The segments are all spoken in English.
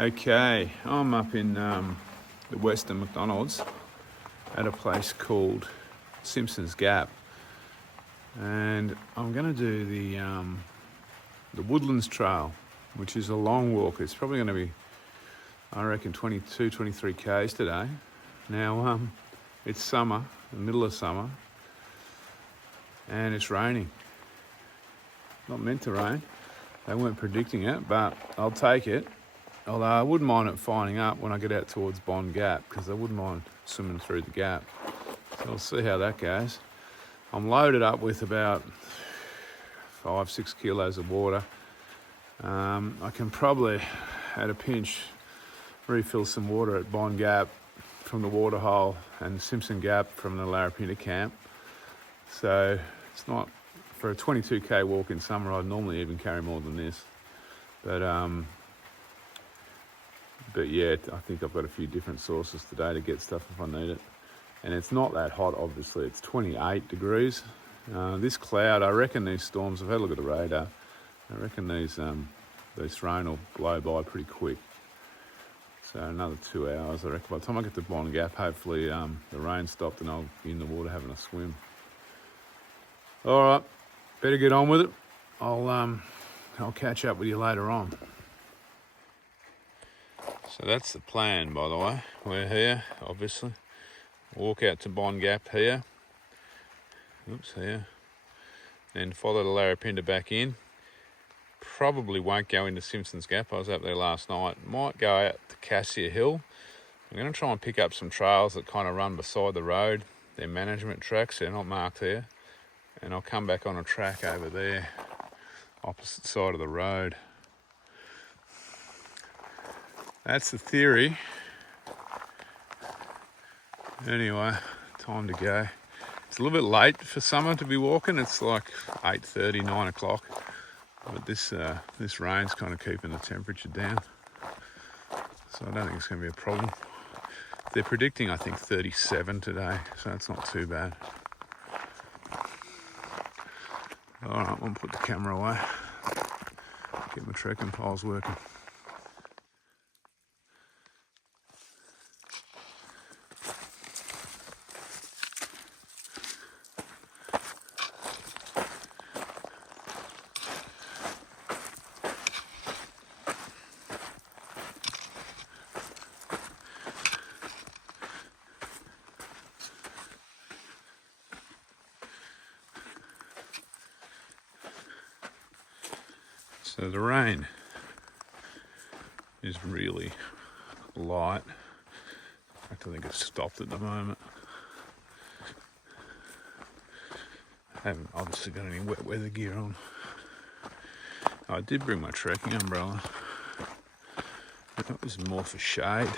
Okay, I'm up in the western MacDonnells at a place called Simpsons Gap, and I'm going to do the Woodlands Trail, which is a long walk. It's probably going to be, I reckon, 22, 23 k's today. Now, it's summer, the middle of summer, and it's raining. Not meant to rain. They weren't predicting it, but I'll take it. Although I wouldn't mind it fining up when I get out towards Bond Gap, because I wouldn't mind swimming through the gap. So we'll see how that goes. I'm loaded up with about 5-6 kilos of water. I can probably, at a pinch, refill some water at Bond Gap from the water hole and Simpson Gap from the Larapinta camp. So it's not, for a 22k walk in summer, I'd normally even carry more than this. But yeah, I think I've got a few different sources today to get stuff if I need it. And it's not that hot, obviously. It's 28 degrees. This cloud, I reckon these storms, I've had a look at the radar, I reckon this rain will blow by pretty quick. So another 2 hours, I reckon. By the time I get to Bond Gap, hopefully the rain stopped and I'll be in the water having a swim. All right, better get on with it. I'll catch up with you later on. So that's the plan, by the way. We're here, obviously. Walk out to Bond Gap here. Oops, here. Then follow the Larapinta back in. Probably won't go into Simpsons Gap. I was up there last night. Might go out to Cassia Hill. I'm going to try and pick up some trails that kind of run beside the road. They're management tracks. They're not marked here. And I'll come back on a track over there, opposite side of the road. That's the theory. Anyway, time to go. It's a little bit late for summer to be walking. It's like 8:30, 9 o'clock. But this rain's kind of keeping the temperature down. So I don't think it's going to be a problem. They're predicting, I think, 37 today, so it's not too bad. All right, I'll put the camera away. Get my trekking poles working. So the rain is really light. In fact, I think it's stopped at the moment. I haven't obviously got any wet weather gear on. I did bring my trekking umbrella. That was more for shade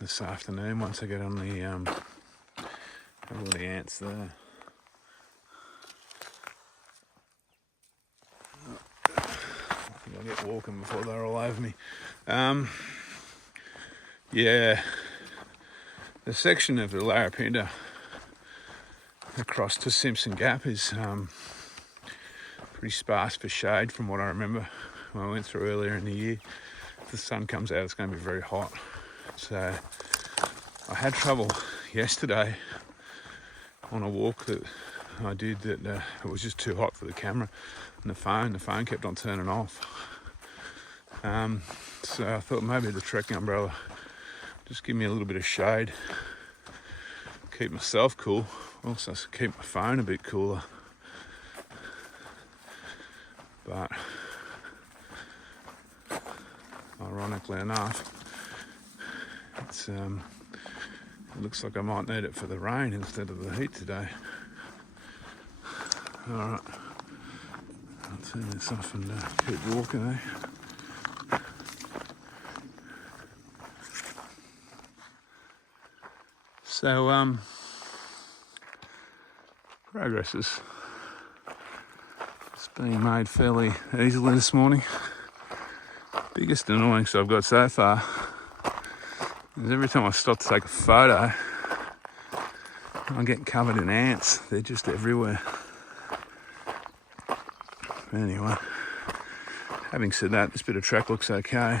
this afternoon once I get on the all the ants there. I'll get walking before they're all over me. Yeah, the section of the Larapinta across to Simpson Gap is pretty sparse for shade from what I remember when I went through earlier in the year. If the sun comes out, it's going to be very hot. So I had trouble yesterday on a walk that I did that it was just too hot for the camera and the phone kept on turning off. So I thought maybe the trekking umbrella just give me a little bit of shade, keep myself cool, also keep my phone a bit cooler. But ironically enough, it looks like I might need it for the rain instead of the heat today. Alright, I'll turn this off and keep walking, eh? So, progress is being made fairly easily this morning. Biggest annoyance I've got so far is every time I stop to take a photo, I get covered in ants. They're just everywhere. Anyway, Having said that, this bit of track looks okay.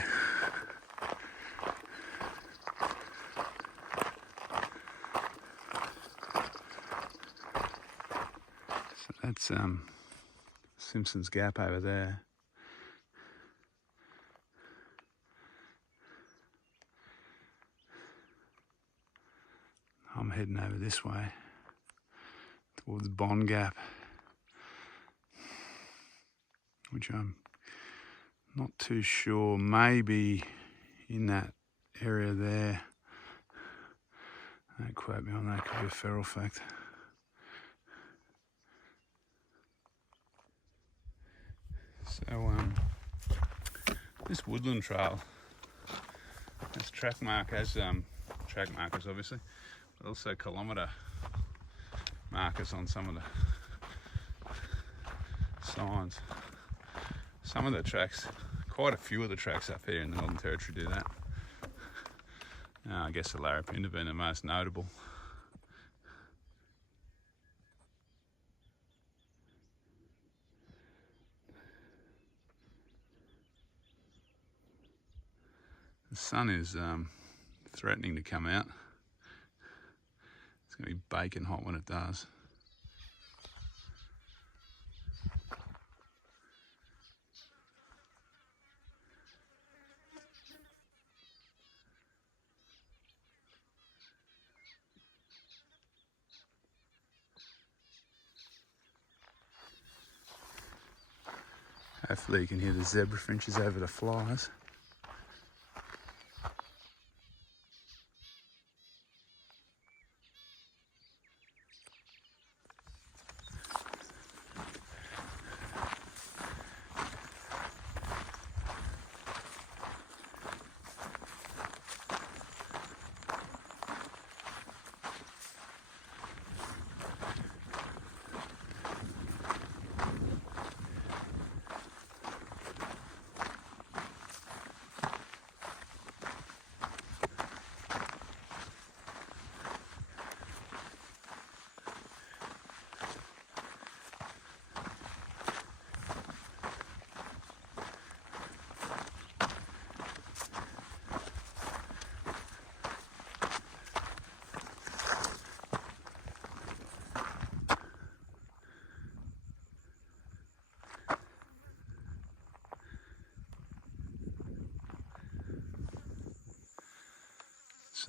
So that's Simpsons Gap over there. I'm heading over this way towards Bond Gap, which I'm not too sure, maybe in that area there. Don't quote me on that, could be a feral fact. So this Woodland Trail has track markers obviously, but also kilometre markers on some of the signs. Some of the tracks, quite a few of the tracks up here in the Northern Territory do that. I guess the Larapinta being the most notable. The sun is threatening to come out. It's going to be baking hot when it does. Hopefully you can hear the zebra finches over the flies.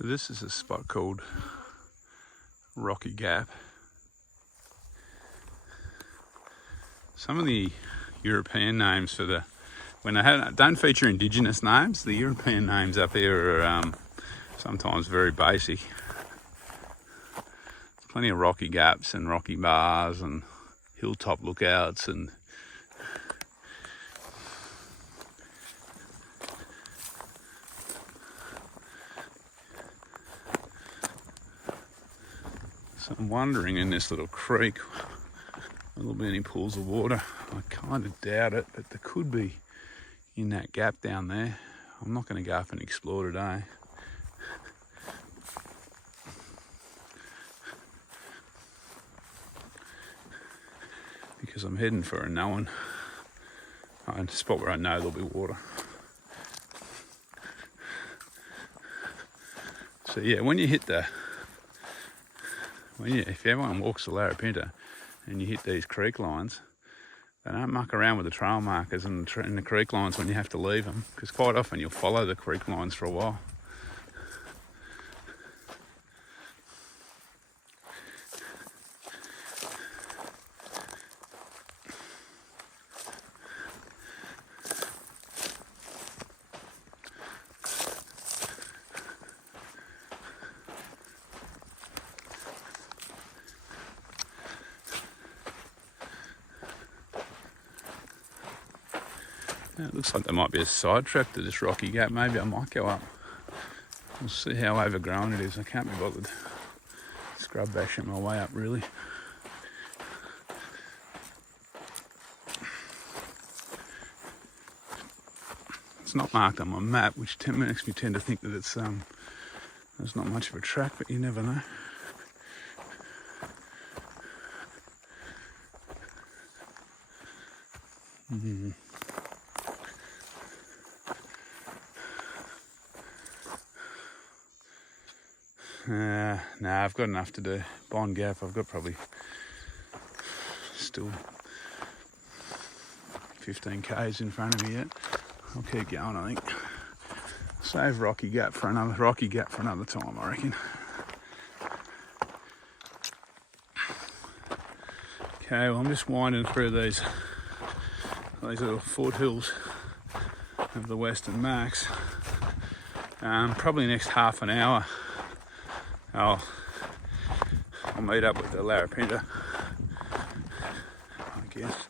So this is a spot called Rocky Gap. Some of the European names for the, when they don't feature Indigenous names, the European names up here are sometimes very basic. Plenty of rocky gaps and rocky bars and hilltop lookouts and so I'm wondering in this little creek, will there be any pools of water? I kind of doubt it, but there could be in that gap down there. I'm not going to go up and explore today. Because I'm heading for a known spot where I know there'll be water. So yeah, when you hit if everyone walks the Larapinta and you hit these creek lines, they don't muck around with the trail markers and the creek lines when you have to leave them, because quite often you'll follow the creek lines for a while. It looks like there might be a side track to this rocky gap. Maybe I might go up. We'll see how overgrown it is. I can't be bothered scrub bashing my way up, really. It's not marked on my map, which makes me tend to think that it's there's not much of a track, but you never know. No, I've got enough to do. Bond Gap, I've got probably still 15 k's in front of me yet. I'll keep going, I think. Save Rocky Gap for another time, I reckon. Okay, well, I'm just winding through these little foothills of the Western Macs. Probably next half an hour I'll meet up with the Larapinta, I guess.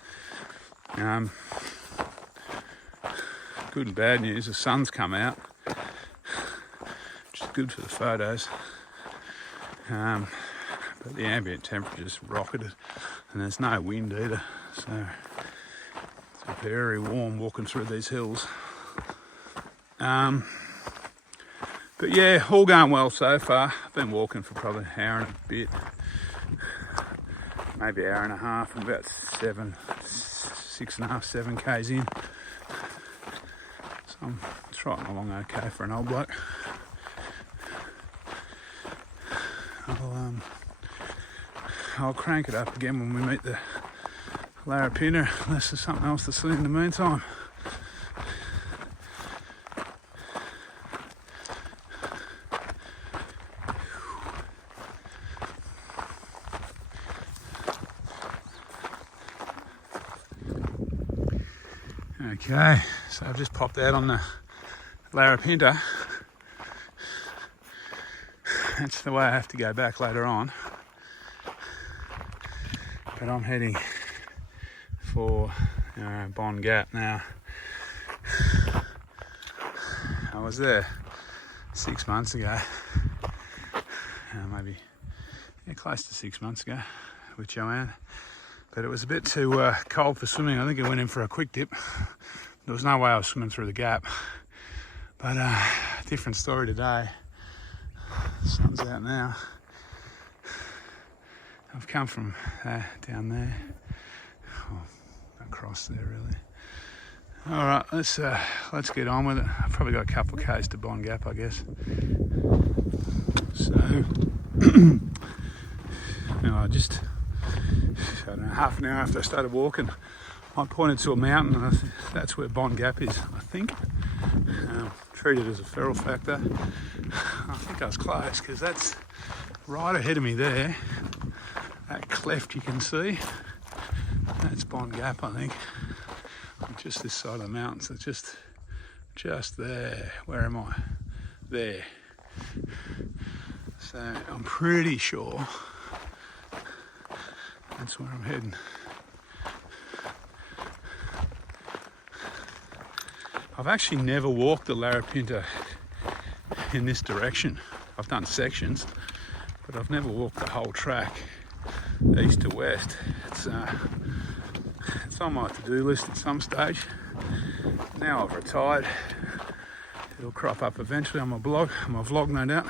Good and bad news, the sun's come out, which is good for the photos. But the ambient temperature's rocketed and there's no wind either, so it's very warm walking through these hills. But yeah, all going well so far. I've been walking for probably an hour and a bit, maybe an hour and a half. I'm about 6.5, 7 k's in. So I'm trotting along okay for an old bloke. I'll crank it up again when we meet the Larapinta, unless there's something else to see in the meantime. Okay, so I've just popped out on the Larapinta. That's the way I have to go back later on. But I'm heading for Bond Gap now. I was there 6 months ago, maybe close to 6 months ago with Joanne. But it was a bit too cold for swimming. I think I went in for a quick dip. There was no way I was swimming through the gap. But different story today. The sun's out now. I've come from down there, across there really. All right, let's get on with it. I've probably got a couple of k's to Bond Gap, I guess. So, I don't know, half an hour after I started walking, I pointed to a mountain, and that's where Bond Gap is, I think. Treated as a feral factor. I think I was close, because that's right ahead of me there. That cleft you can see, that's Bond Gap, I think. Just this side of the mountain, so just there. Where am I? There. So I'm pretty sure that's where I'm heading. I've actually never walked the Larapinta in this direction. I've done sections, but I've never walked the whole track, east to west. It's on my to-do list at some stage. Now I've retired. It'll crop up eventually on my vlog, no doubt.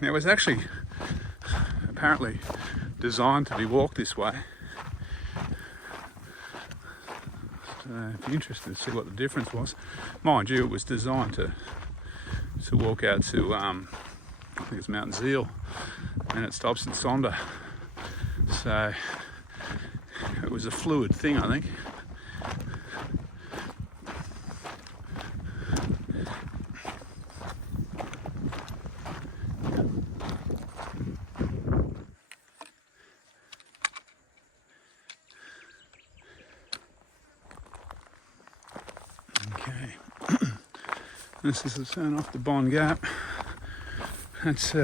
It was actually apparently designed to be walked this way. So if you're interested to see what the difference was, mind you, it was designed to walk out to I think it's Mount Zeal, and it stops in Sonder. So it was a fluid thing, I think. Okay. This is the turn off the Bond Gap. That's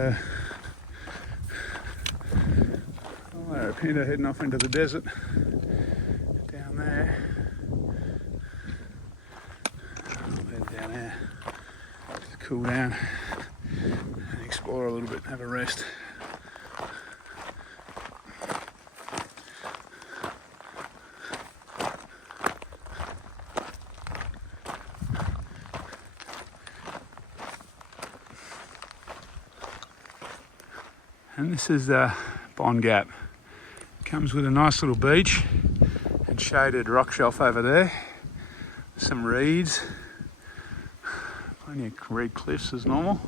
Larapinta heading off into the desert down there. I'll head down there, just cool down and explore a little bit, have a rest. And this is Bond Gap. Comes with a nice little beach and shaded rock shelf over there. Some reeds, plenty of reed cliffs as normal.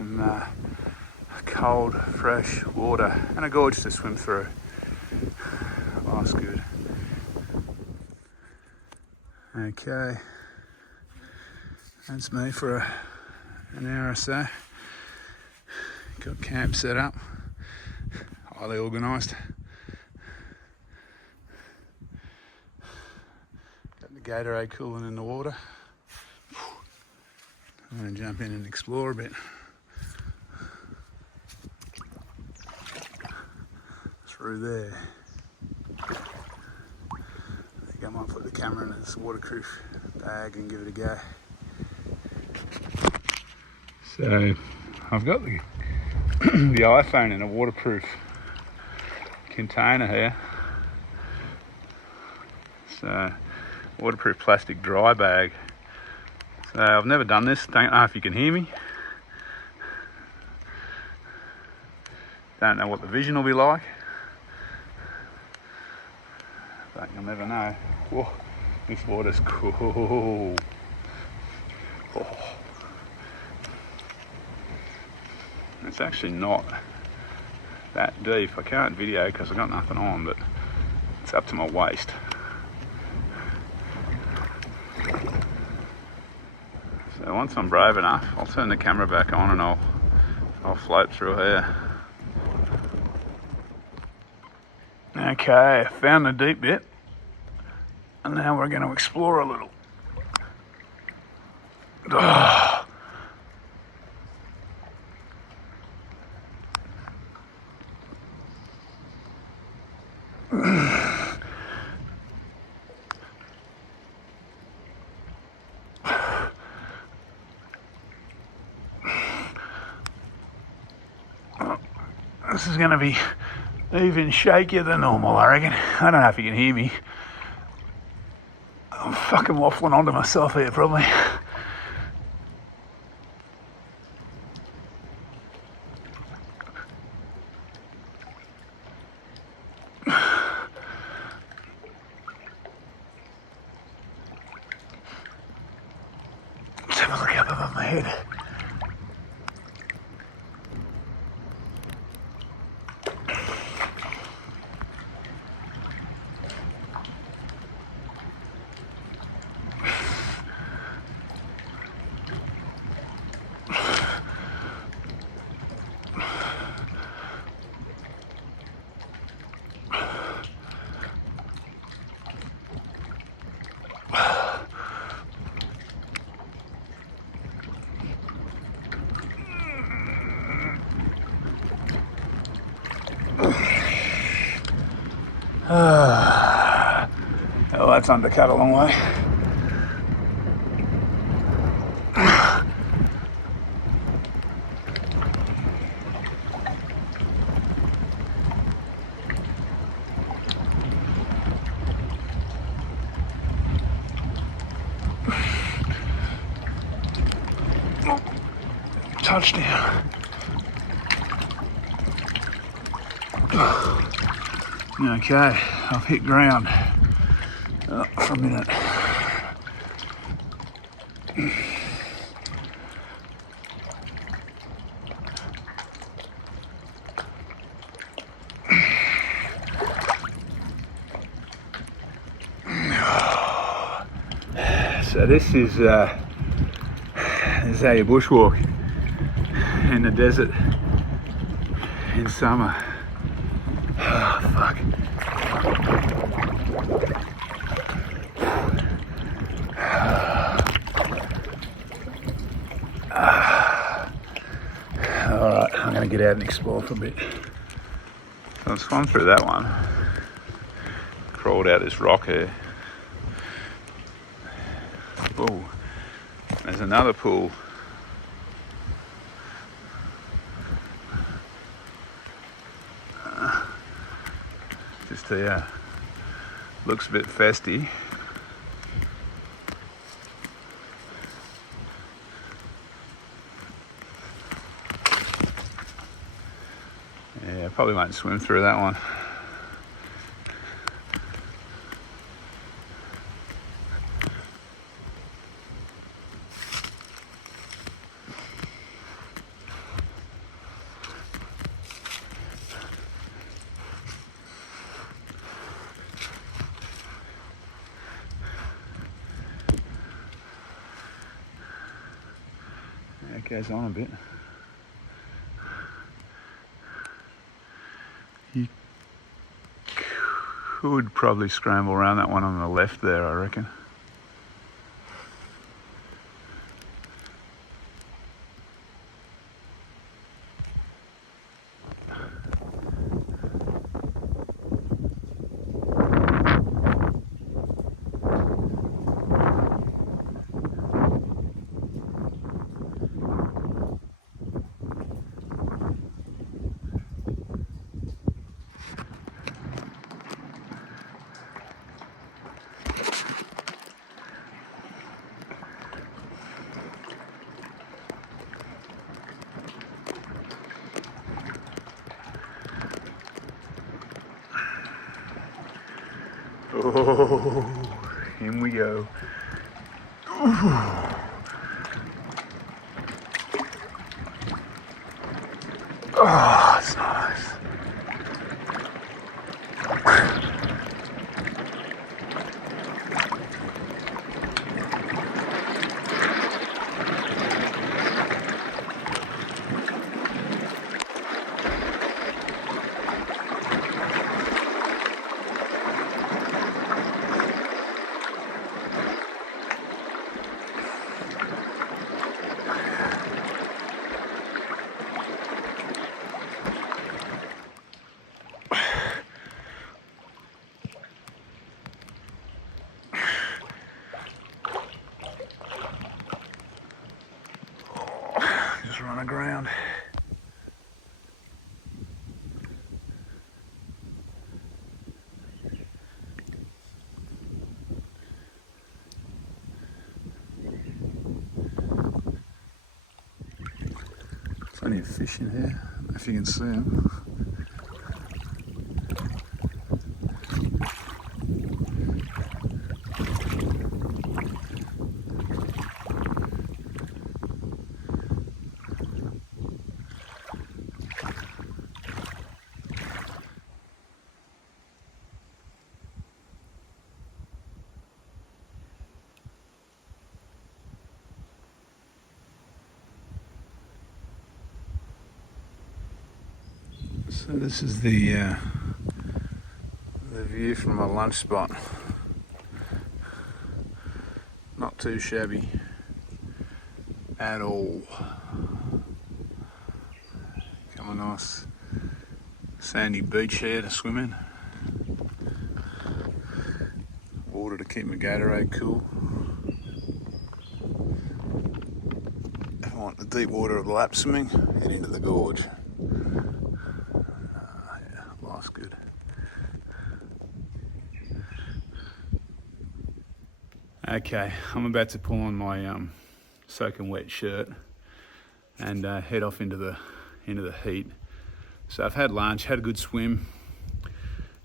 some cold, fresh water and a gorge to swim through. Life's good. Okay, that's me for an hour or so. Got camp set up, highly organised. Got the Gatorade cooling in the water. I'm going to jump in and explore a bit. Through there. I think I might put the camera in its waterproof bag and give it a go. So I've got the the iPhone in a waterproof container here. So waterproof plastic dry bag. So I've never done this, don't know if you can hear me. Don't know what the vision will be like. But you'll never know. Whoa, this water's cool. Oh. It's actually not that deep. I can't video because I've got nothing on, but it's up to my waist. So once I'm brave enough, I'll turn the camera back on and I'll float through here. Okay, found the deep bit, and now we're going to explore a little. Oh. This is going to be even shakier than normal, I reckon. I don't know if you can hear me. I'm fucking waffling onto myself here, probably. Let's have a look up above my head. Oh, that's undercut a long way. Touchdown. Okay, I've hit ground for a minute. So this is how you bushwalk in the desert in summer. Oh, fuck. Alright, I'm going to get out and explore for a bit. So I've swum through that one. Crawled out this rock here. Oh, there's another pool. Just here. Looks a bit festy. Yeah, probably won't swim through that one. goes on a bit. You could probably scramble around that one on the left there, I reckon. Oh, in we go. Oh, it's nice. Just run aground. Plenty of fish in here, I don't know if you can see them. So this is the view from my lunch spot. Not too shabby at all. Got a nice sandy beach here to swim in. Water to keep my Gatorade cool. If I want the deep water of lap swimming, head into the gorge. Life's good. Okay, I'm about to pull on my soaking wet shirt and head off into the heat. So I've had lunch, had a good swim.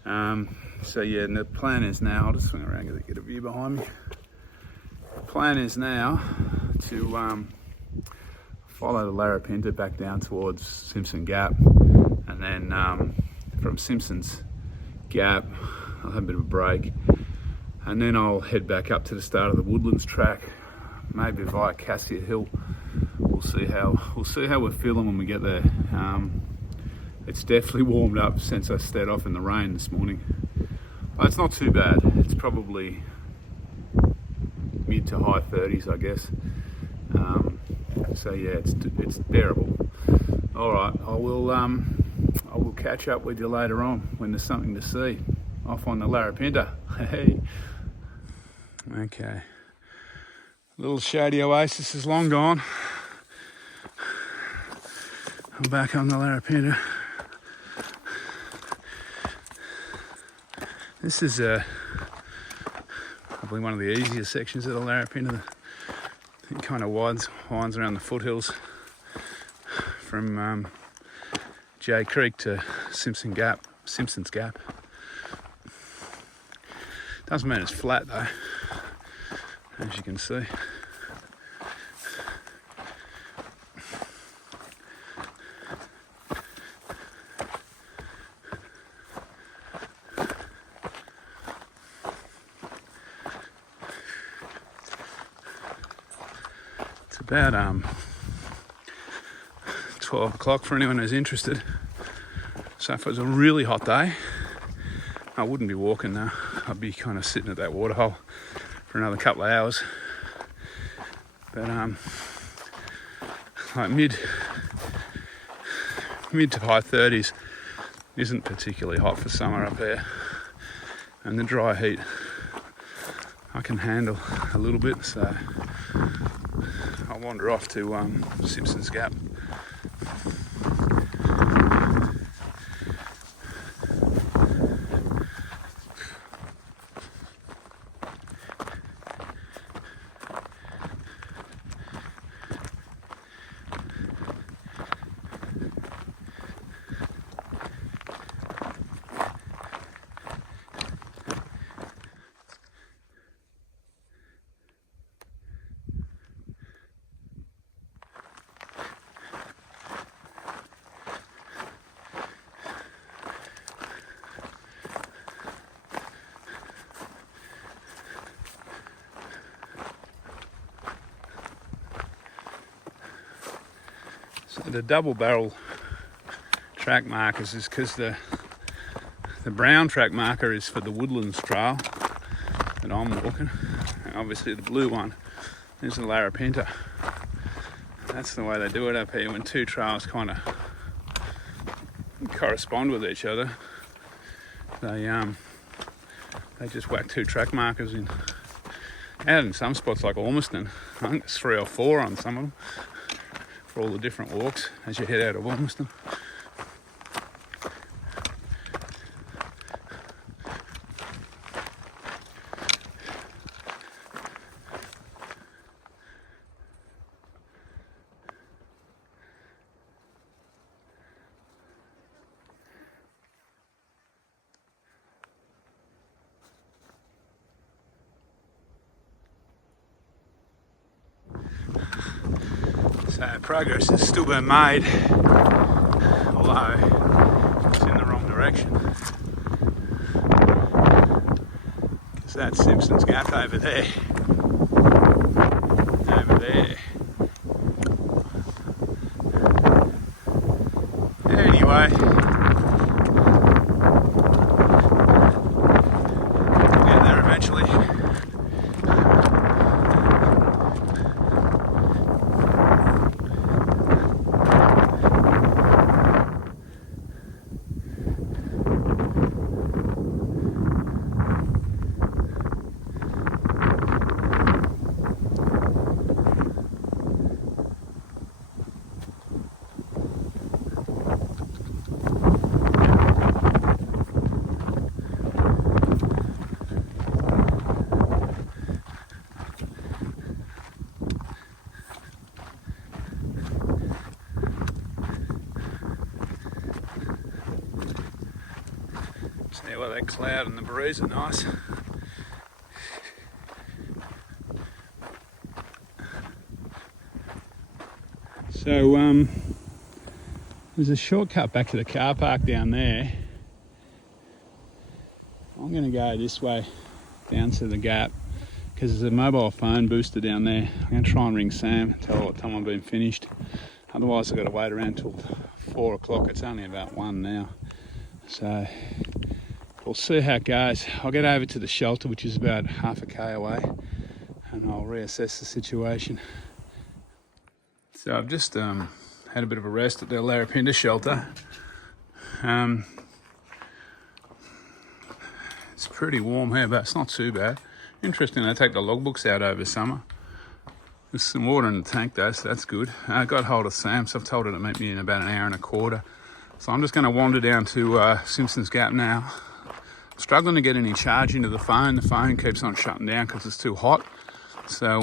So yeah, and the plan is now, I'll just swing around and get a view behind me. The plan is now to follow the Larapinta back down towards Simpsons Gap, and then from Simpsons Gap I'll have a bit of a break, and then I'll head back up to the start of the Woodlands Track, maybe via Cassia Hill. We'll see how we're feeling when we get there. It's definitely warmed up since I stayed off in the rain this morning. But it's not too bad. It's probably mid to high 30s, I guess. So yeah, it's bearable. All right, I will catch up with you later on when there's something to see. Off on the Larapinta. Hey. Okay. Little shady oasis is long gone. I'm back on the Larapinta. This is probably one of the easier sections of the Larapinta. It kind of winds around the foothills from J Creek to Simpsons Gap. Doesn't mean it's flat though, as you can see. It's about 12 o'clock for anyone who's interested. So if it was a really hot day, I wouldn't be walking now. I'd be kind of sitting at that waterhole for another couple of hours. But like mid to high 30s isn't particularly hot for summer up there, and the dry heat I can handle a little bit. So I'll wander off to Simpsons Gap. So the double barrel track markers is because the brown track marker is for the Woodlands Trail that I'm walking, and obviously the blue one is the Larapinta. That's the way they do it up here when two trails kind of correspond with each other. They just whack two track markers in. Out in some spots like Ormiston, I think there's 3 or 4 on some of them for all the different walks as you head out of Ormiston. So progress has still been made, although it's in the wrong direction. Because that's Simpsons Gap over there. Over there. Anyway, we'll get there eventually. See what that cloud and the breeze are nice. So there's a shortcut back to the car park down there. I'm going to go this way down to the gap because there's a mobile phone booster down there. I'm going to try and ring Sam, tell her what time I've been finished. Otherwise I've got to wait around till 4 o'clock. It's only about 1 now. So we'll see how it goes. I'll get over to the shelter, which is about half a k away, and I'll reassess the situation. So I've just had a bit of a rest at the Larapinta shelter. It's pretty warm here, but it's not too bad. Interesting, they take the logbooks out over summer. There's some water in the tank though, so that's good. I got hold of Sam, so I've told her to meet me in about 1 hour and a quarter. So I'm just going to wander down to Simpsons Gap now. Struggling to get any charge into the phone. The phone keeps on shutting down because it's too hot. So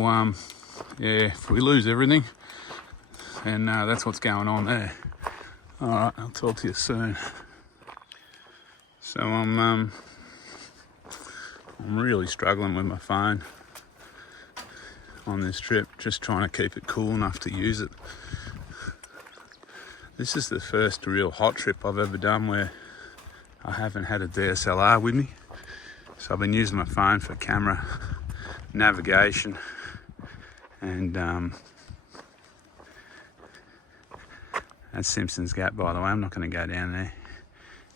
yeah, if we lose everything, and that's what's going on there. All right, I'll talk to you soon. So I'm really struggling with my phone on this trip, just trying to keep it cool enough to use it. This is the first real hot trip I've ever done where I haven't had a DSLR with me. So I've been using my phone for camera, navigation, and That's Simpsons Gap, by the way. I'm not going to go down there.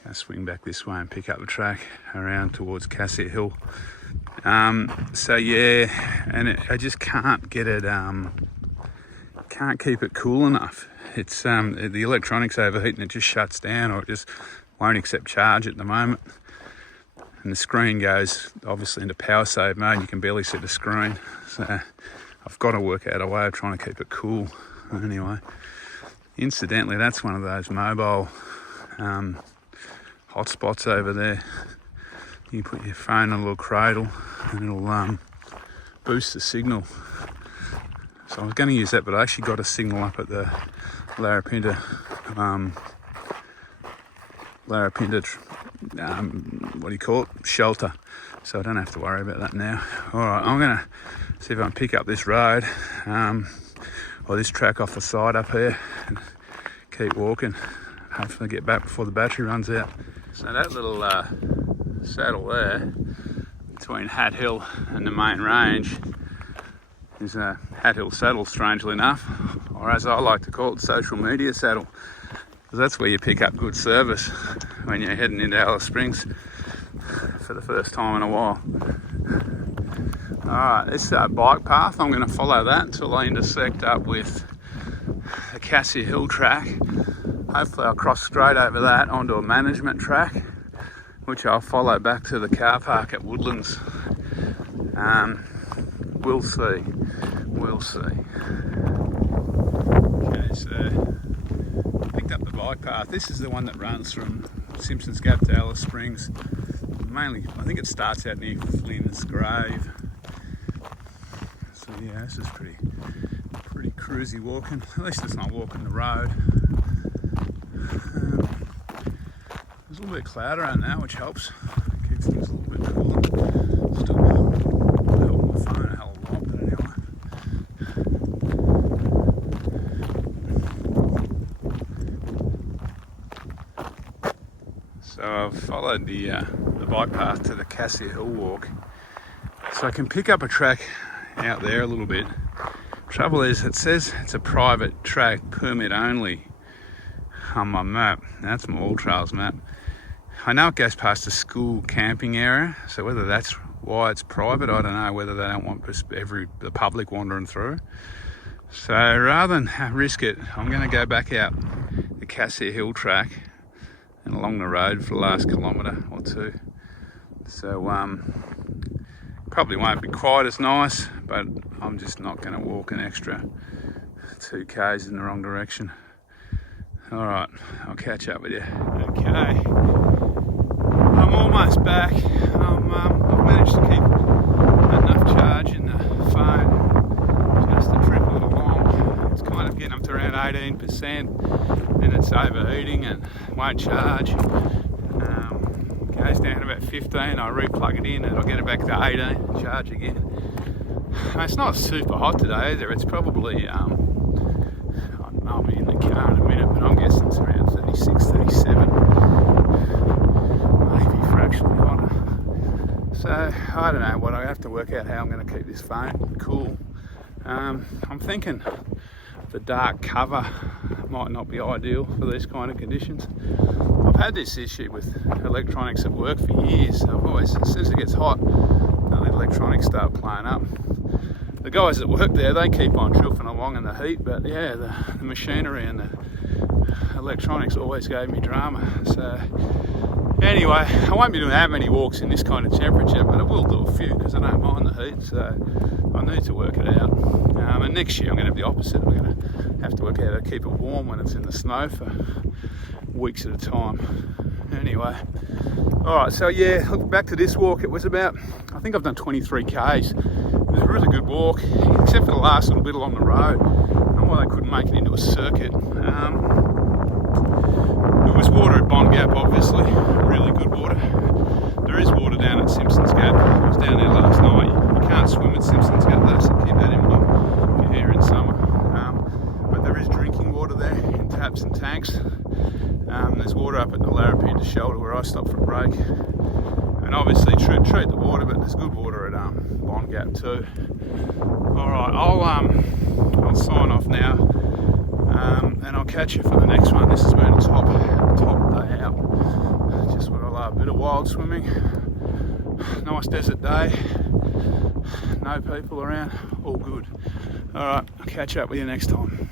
I'll swing back this way and pick up the track around towards Cassia Hill. So yeah, and I just can't get it, can't keep it cool enough. It's the electronics overheat and it just shuts down, or it just won't accept charge at the moment. And the screen goes obviously into power save mode. You can barely see the screen. So I've got to work out a way of trying to keep it cool. Anyway, incidentally, that's one of those mobile hotspots over there. You put your phone in a little cradle and it'll boost the signal. So I was going to use that, but I actually got a signal up at the Larapinta what do you call it, shelter, so I don't have to worry about that now. All right, I'm going to see if I can pick up this road or this track off the side up here and keep walking. Hopefully get back before the battery runs out. So that little saddle there between Hat Hill and the main range is a Hat Hill saddle, strangely enough, or as I like to call it, social media saddle, because that's where you pick up good service when you're heading into Alice Springs for the first time in a while. Alright, this is our bike path. I'm going to follow that until I intersect up with the Cassia Hill track. Hopefully I'll cross straight over that onto a management track, which I'll follow back to the car park at Woodlands. We'll see. We'll see. Okay, so picked up the bike path. This is the one that runs from Simpsons Gap to Alice Springs. Mainly, I think it starts out near Flynn's Grave. So yeah, this is pretty cruisy walking. At least it's not walking the road. There's a little bit of cloud around now, which helps. Keeps things a little bit cooler. Still helping my phone a hell of a lot, but anyway. So I've followed the bike path to the Cassia Hill walk, so I can pick up a track out there a little bit. Trouble is, it says it's a private track, permit only, on my map. That's my All Trails map. I know it goes past a school camping area, so whether that's why it's private, I don't know. Whether they don't want the public wandering through. So rather than risk it, I'm going to go back out the Cassia Hill track and along the road for the last kilometre or two. So probably won't be quite as nice, but I'm just not going to walk an extra 2k's in the wrong direction. All right, I'll catch up with you. Okay, I'm almost back. I've managed to keep enough charge in the phone just to trip it along. It's kind of getting up to around 18% and it's overheating and won't charge. Goes down to about 15, I replug it in and I'll get it back to 18, charge again. It's not super hot today either. It's probably, I'll be in the car in a minute, but I'm guessing it's around 36, 37, maybe fractionally hotter. So I don't know what, I have to work out how I'm going to keep this phone cool. I'm thinking the dark cover might not be ideal for these kind of conditions. I've had this issue with electronics at work for years. I've always, as soon as it gets hot, the electronics start playing up. The guys that work there, they keep on chuffing along in the heat, but yeah, the machinery and the electronics always gave me drama. So anyway, I won't be doing that many walks in this kind of temperature, but I will do a few because I don't mind the heat, so I need to work it out. And next year I'm going to have the opposite. I'm going to have to work out how to keep it warm when it's in the snow for weeks at a time. Anyway, alright, so yeah, look back to this walk. It was about, I think I've done 23k's. It was a really good walk, except for the last little bit along the road. I don't know why they couldn't make it into a circuit. There was water at Bond Gap, obviously, really good water. There is water down at Simpsons Gap. I was down there last night. You can't swim at Simpsons Gap though, so keep that in mind if you're here in summer. But there is drinking water there in taps and tanks. There's water up at the Larapinta shelter where I stopped for a break. And obviously treat the water, but there's good water at Bond Gap too. Alright, I'll sign off now. and I'll catch you for the next one. This has been a top day out. Just want to love a bit of wild swimming. Nice desert day. No people around. All good. All right, I'll catch up with you next time.